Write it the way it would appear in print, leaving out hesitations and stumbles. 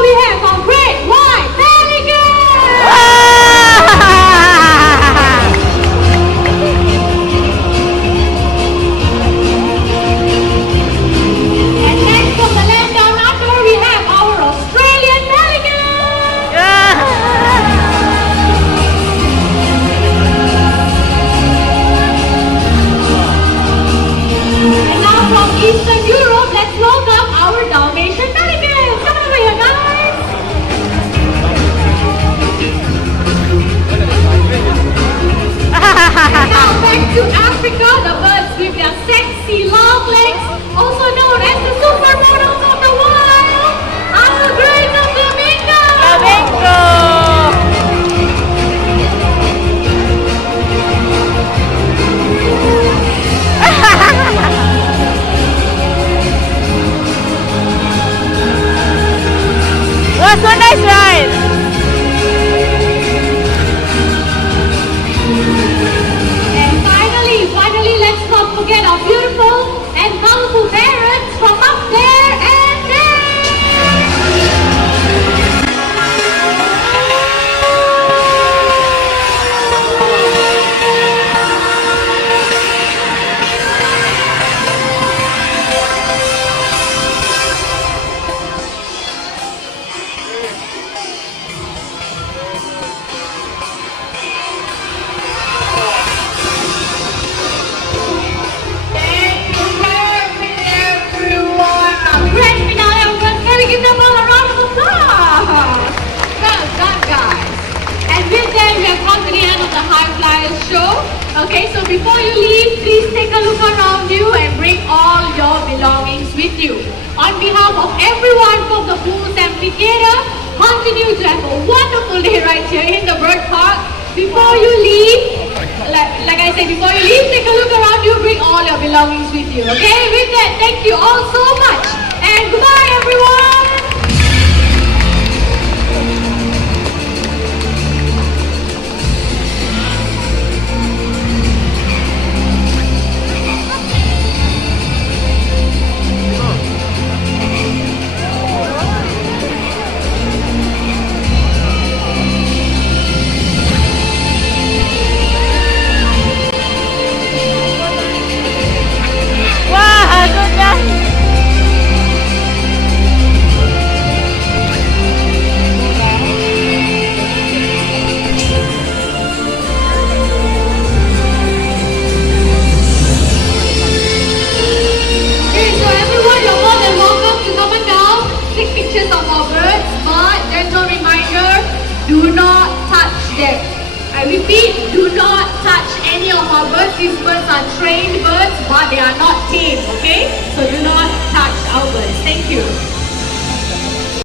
we have our great white pelican! And next from the land down under, we have our Australian pelican! And now from Eastern Europe, let's welcome our Dalmatian pelicans. Come over here, guys. And now back to Africa, the birds with their sexy long legs, also known as the supermodels of the wild, our great flamingo. Flamingo! Was so nice, right? And finally, let's not forget our beautiful and colorful parrots from up there and there. Thank you very much, everyone. A grand finale of Girls. Can we give them all a round of applause? Well done, guys. And with that, we have come to the end of the High Flyers show. Okay, so before you leave, please take a look around you and bring all your belongings with you. On behalf of everyone from the Pools Amphitheatre, continue to have a wonderful day right here in the Bird Park. Before you leave, like I said, before you leave, take a look around you, bring all your belongings with you. Okay, with that, thank you all so much. And goodbye, everyone. Wah, goodness! Okay, so everyone, you're more than welcome to come and down, take pictures of our birds, but gentle reminder, do not touch them. I repeat, do not touch any of our birds. These birds are trained birds, but they are not tame, okay? So do not touch our birds. Thank you.